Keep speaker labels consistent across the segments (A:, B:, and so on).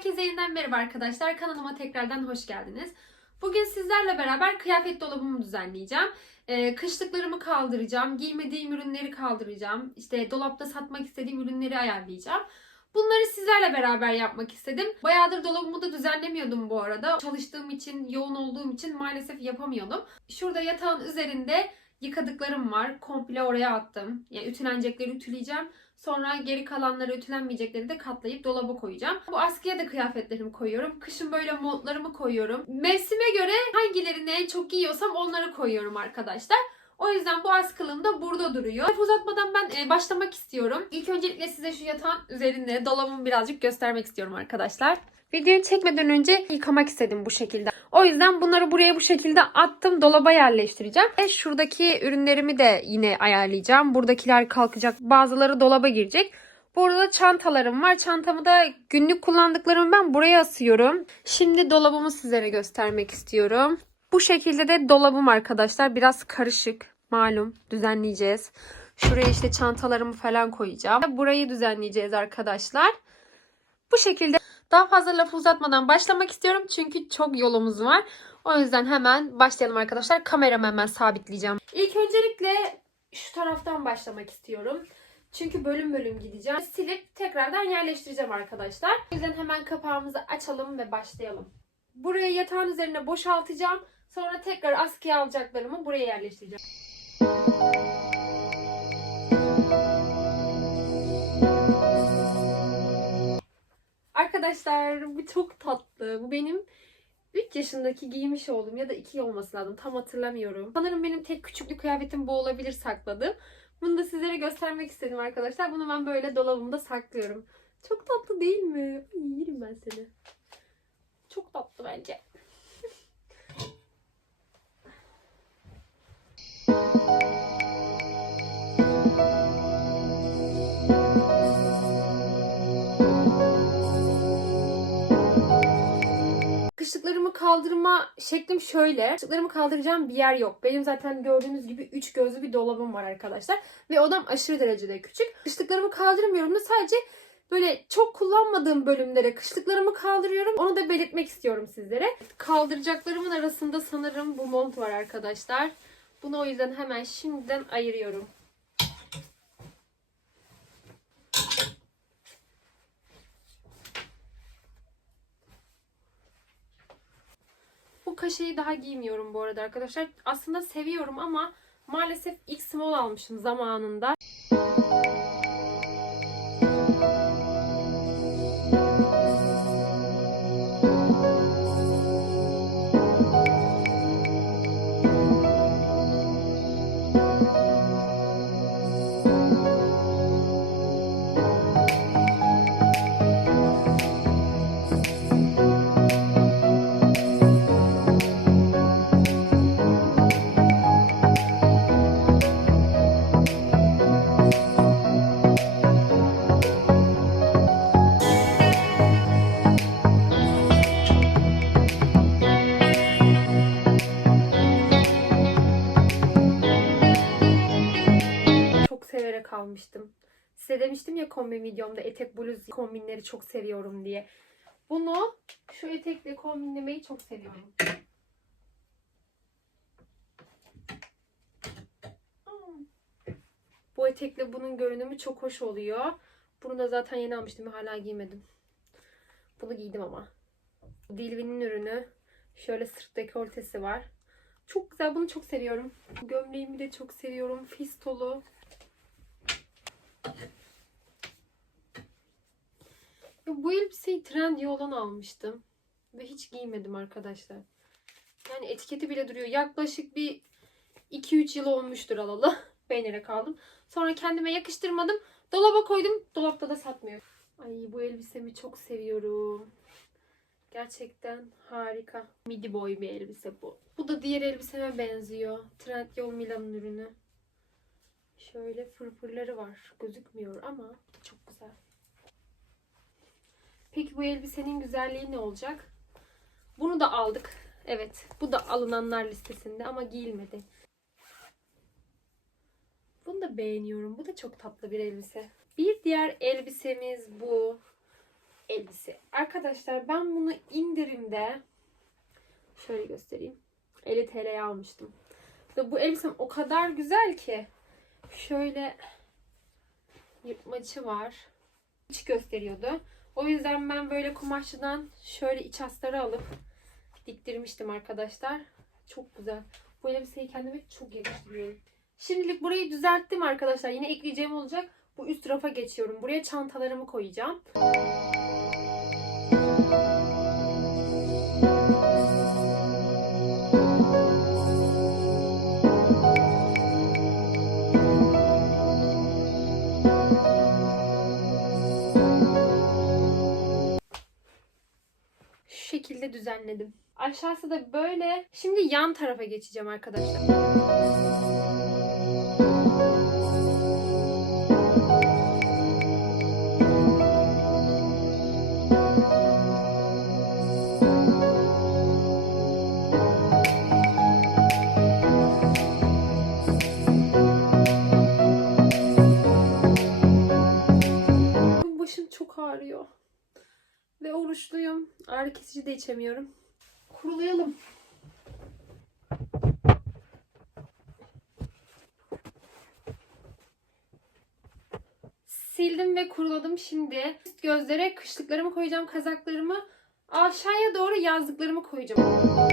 A: Herkese yeniden merhaba arkadaşlar. Kanalıma tekrardan hoş geldiniz. Bugün sizlerle beraber kıyafet dolabımı düzenleyeceğim. Ee, kışlıklarımı kaldıracağım. Giymediğim ürünleri kaldıracağım. İşte dolapta satmak istediğim ürünleri ayarlayacağım. Bunları sizlerle beraber yapmak istedim. Bayağıdır dolabımı da düzenlemiyordum bu arada. Çalıştığım için, yoğun olduğum için maalesef yapamıyordum. Şurada yatağın üzerinde yıkadıklarım var. Komple oraya attım. Yani ütülenecekleri ütüleyeceğim. Sonra geri kalanları ütülenmeyecekleri de katlayıp dolaba koyacağım. Bu askıya da kıyafetlerimi koyuyorum. Kışın böyle montlarımı koyuyorum. Mevsime göre hangilerini en çok giyiyorsam onları koyuyorum arkadaşlar. O yüzden bu askılığım da burada duruyor. Lafı uzatmadan ben e, başlamak istiyorum. İlk öncelikle size şu yatağın üzerinde dolabımı birazcık göstermek istiyorum arkadaşlar. Videoyu çekmeden önce yıkamak istedim bu şekilde. O yüzden bunları buraya bu şekilde attım. Dolaba yerleştireceğim. Ve şuradaki ürünlerimi de yine ayarlayacağım. Buradakiler kalkacak. Bazıları dolaba girecek. Burada da çantalarım var. Çantamı da günlük kullandıklarımı ben buraya asıyorum. Şimdi dolabımı sizlere göstermek istiyorum. Bu şekilde de dolabım arkadaşlar. Biraz karışık. Malum düzenleyeceğiz. Şuraya işte çantalarımı falan koyacağım. Burayı düzenleyeceğiz arkadaşlar. Bu şekilde daha fazla lafı uzatmadan başlamak istiyorum. Çünkü çok yolumuz var. O yüzden hemen başlayalım arkadaşlar. Kameramı hemen sabitleyeceğim. İlk öncelikle şu taraftan başlamak istiyorum. Çünkü bölüm bölüm gideceğim. Silip tekrardan yerleştireceğim arkadaşlar. O yüzden hemen kapağımızı açalım ve başlayalım. Burayı yatağın üzerine boşaltacağım. Sonra tekrar askıya alacaklarımı buraya yerleştireceğim. Arkadaşlar bu çok tatlı. Bu benim 3 yaşındaki giymiş olduğum ya da 2 olması lazım. Tam hatırlamıyorum. Sanırım benim tek küçüklük kıyafetim bu olabilir sakladım. Bunu da sizlere göstermek istedim arkadaşlar. Bunu ben böyle dolabımda saklıyorum. Çok tatlı değil mi? Yerim ben seni. Çok tatlı bence. Kışlıklarımı kaldırma şeklim şöyle. Kışlıklarımı kaldıracağım bir yer yok. Benim zaten gördüğünüz gibi 3 gözlü bir dolabım var arkadaşlar. Ve odam aşırı derecede küçük. Kışlıklarımı kaldırmıyorum da sadece böyle çok kullanmadığım bölümlere kışlıklarımı kaldırıyorum. Onu da belirtmek istiyorum sizlere. Kaldıracaklarımın arasında sanırım bu mont var arkadaşlar. Bunu o yüzden hemen şimdiden ayırıyorum. Kaşeyi daha giymiyorum bu arada arkadaşlar. Aslında seviyorum ama maalesef ilk small almışım zamanında. Almıştım. Size demiştim ya kombin videomda etek bluz kombinleri çok seviyorum diye. Bunu şu etekle kombinlemeyi çok seviyorum. Bu etekle bunun görünümü çok hoş oluyor. Bunu da zaten yeni almıştım. Hala giymedim. Bunu giydim ama. Dilvin'in ürünü. Şöyle sırt dekoltesi var. Çok güzel. Bunu çok seviyorum. Gömleğimi de çok seviyorum. Fistolu. Bu elbiseyi Trendyol'dan almıştım. Ve hiç giymedim arkadaşlar. Yani etiketi bile duruyor. Yaklaşık bir 2-3 yıl olmuştur alalı. Beğenerek aldım. Sonra kendime yakıştırmadım. Dolaba koydum. Dolapta da satmıyor. Ay bu elbisemi çok seviyorum. Gerçekten harika. Midi boy bir elbise bu. Bu da diğer elbiseme benziyor. Trendyol Milan'ın ürünü. Şöyle fırfırları var. Gözükmüyor ama çok. Peki bu elbisenin güzelliği ne olacak? Bunu da aldık. Evet, bu da alınanlar listesinde ama giyilmedi. Bunu da beğeniyorum. Bu da çok tatlı bir elbise. Bir diğer elbisemiz bu. elbise. Arkadaşlar ben bunu indirimde şöyle göstereyim. 50 TL'ye almıştım. Ve bu elbisem o kadar güzel ki şöyle yırtmacı var. İç gösteriyordu. O yüzden ben böyle kumaşçıdan şöyle iç astarı alıp diktirmiştim arkadaşlar. Çok güzel. Bu elbiseyi kendime çok yakıştırıyorum. Şimdilik burayı düzelttim arkadaşlar. Yine ekleyeceğim olacak. Bu üst rafa geçiyorum. Buraya çantalarımı koyacağım. Düzenledim. Aşağısı da böyle. Şimdi yan tarafa geçeceğim arkadaşlar. Ağrı kesici de içemiyorum. Kurulayalım. Sildim ve kuruladım şimdi. Üst gözlere kışlıklarımı koyacağım, kazaklarımı. Aşağıya doğru yazlıklarımı koyacağım.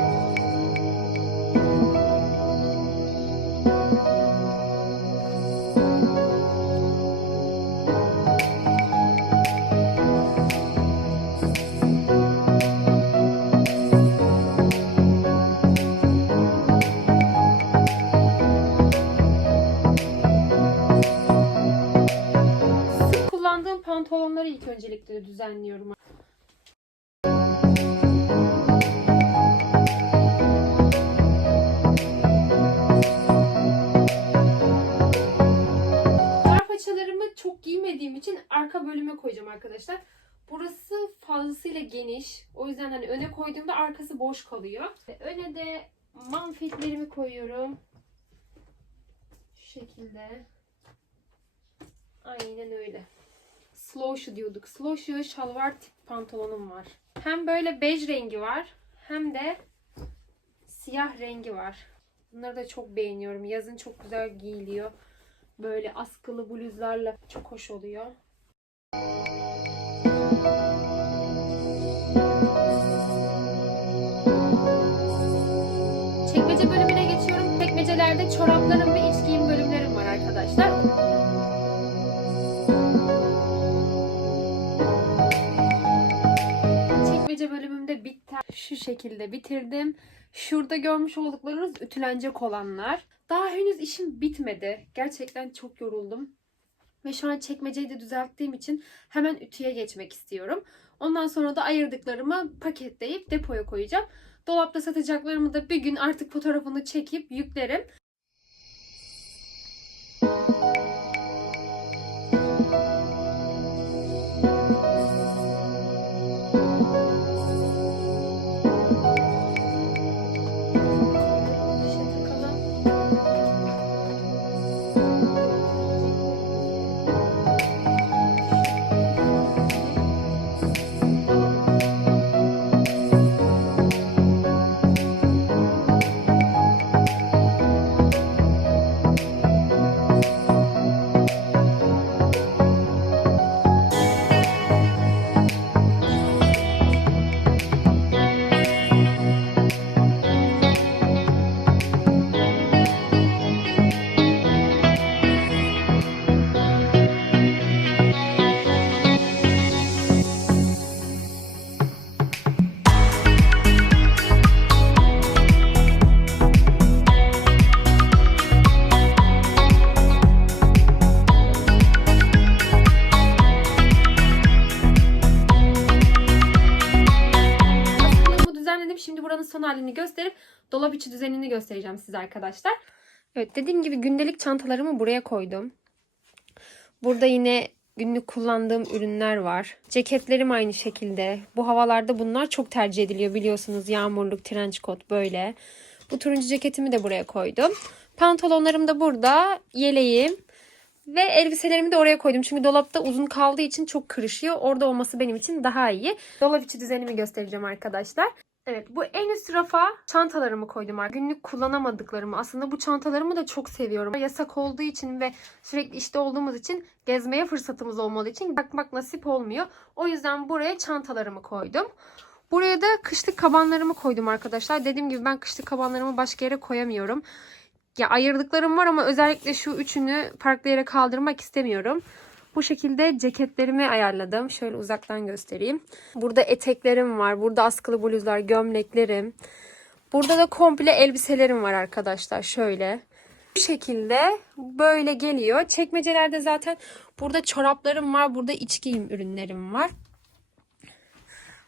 A: Arka bölüme koyacağım arkadaşlar. Burası fazlasıyla geniş. O yüzden hani öne koyduğumda arkası boş kalıyor. Öne de manfetlerimi koyuyorum. Şu şekilde. Aynen öyle. Slow shoe diyorduk. Slow shoe şalvar tip pantolonum var. Hem böyle bej rengi var hem de siyah rengi var. Bunları da çok beğeniyorum. Yazın çok güzel giyiliyor. Böyle askılı bluzlarla çok hoş oluyor. Çekmece bölümüne geçiyorum. Çekmecelerde çoraplarım ve iç giyim bölümlerim var arkadaşlar. Çekmece bölümümde bitti. Şu şekilde bitirdim. Şurada görmüş olduklarınız ütülenecek olanlar. Daha henüz işim bitmedi. Gerçekten çok yoruldum. Ve şu an çekmeceyi de düzelttiğim için hemen ütüye geçmek istiyorum. Ondan sonra da ayırdıklarımı paketleyip depoya koyacağım. Dolapta satacaklarımı da bir gün artık fotoğrafını çekip yüklerim. Halini gösterip dolap içi düzenini göstereceğim size arkadaşlar. Evet dediğim gibi gündelik çantalarımı buraya koydum. Burada yine günlük kullandığım ürünler var. Ceketlerim aynı şekilde. Bu havalarda bunlar çok tercih ediliyor biliyorsunuz. Yağmurluk, trench coat böyle. Bu turuncu ceketimi de buraya koydum. Pantolonlarım da burada. Yeleğim. Ve elbiselerimi de oraya koydum. Çünkü dolapta uzun kaldığı için çok kırışıyor. Orada olması benim için daha iyi. Dolap içi düzenimi göstereceğim arkadaşlar. Evet bu en üst rafa çantalarımı koydum. Günlük kullanamadıklarımı. Aslında bu çantalarımı da çok seviyorum. Yasak olduğu için ve sürekli işte olduğumuz için gezmeye fırsatımız olmadığı için bakmak nasip olmuyor. O yüzden buraya çantalarımı koydum. Buraya da kışlık kabanlarımı koydum arkadaşlar. Dediğim gibi ben kışlık kabanlarımı başka yere koyamıyorum. Ya ayırdıklarım var ama özellikle şu üçünü farklı yere kaldırmak istemiyorum. Bu şekilde ceketlerimi ayarladım. Şöyle uzaktan göstereyim. Burada eteklerim var. Burada askılı bluzlar, gömleklerim. Burada da komple elbiselerim var arkadaşlar. Şöyle. Bu şekilde böyle geliyor. Çekmecelerde zaten burada çoraplarım var. Burada iç giyim ürünlerim var.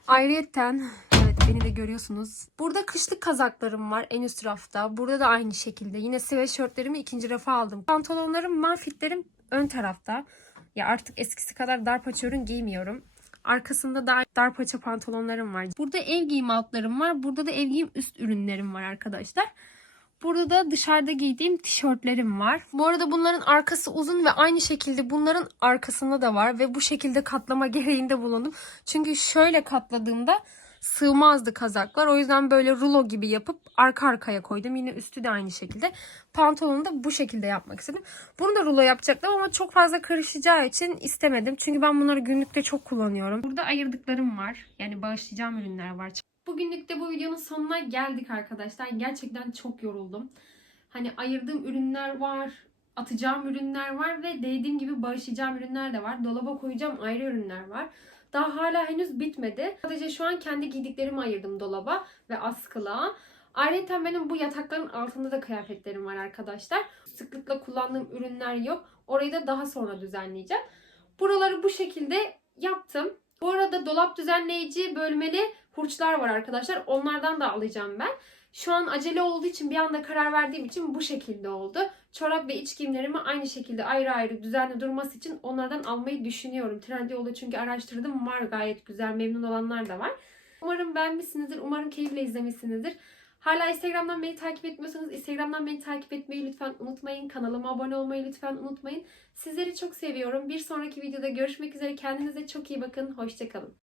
A: Ayrıyeten evet beni de görüyorsunuz. Burada kışlık kazaklarım var en üst rafta. Burada da aynı şekilde. Yine sweatshirtlerimi ikinci rafa aldım. Pantolonlarım, manfitlerim ön tarafta. Ya artık eskisi kadar dar paça ürün giymiyorum. Arkasında da dar paça pantolonlarım var. Burada ev giyim altlarım var. Burada da ev giyim üst ürünlerim var arkadaşlar. Burada da dışarıda giydiğim tişörtlerim var. Bu arada bunların arkası uzun ve aynı şekilde bunların arkasında da var. Ve bu şekilde katlama gereğinde bulundum. Çünkü şöyle katladığımda sığmazdı kazaklar. O yüzden böyle rulo gibi yapıp arka arkaya koydum. Yine üstü de aynı şekilde. Pantolonu da bu şekilde yapmak istedim. Bunu da rulo yapacaktım ama çok fazla karışacağı için istemedim. Çünkü ben bunları günlükte çok kullanıyorum. Burada ayırdıklarım var. Yani bağışlayacağım ürünler var. Bugünlük de bu videonun sonuna geldik arkadaşlar. Gerçekten çok yoruldum. Hani ayırdığım ürünler var, atacağım ürünler var ve dediğim gibi bağışlayacağım ürünler de var. Dolaba koyacağım ayrı ürünler var. Daha hala henüz bitmedi. Sadece şu an kendi giydiklerimi ayırdım dolaba ve askılığa. Ayrıca benim bu yatakların altında da kıyafetlerim var arkadaşlar. Sıklıkla kullandığım ürünler yok. Orayı da daha sonra düzenleyeceğim. Buraları bu şekilde yaptım. Bu arada dolap düzenleyici bölmeli hurçlar var arkadaşlar. Onlardan da alacağım ben. Şu an acele olduğu için bir anda karar verdiğim için bu şekilde oldu. Çorap ve iç giyimlerimi aynı şekilde ayrı ayrı düzenli durması için onlardan almayı düşünüyorum. Trendyol'da çünkü araştırdım var gayet güzel memnun olanlar da var. Umarım beğenmişsinizdir. Umarım keyifle izlemişsinizdir. Hala Instagram'dan beni takip etmiyorsanız Instagram'dan beni takip etmeyi lütfen unutmayın. Kanalıma abone olmayı lütfen unutmayın. Sizleri çok seviyorum. Bir sonraki videoda görüşmek üzere. Kendinize çok iyi bakın. Hoşçakalın.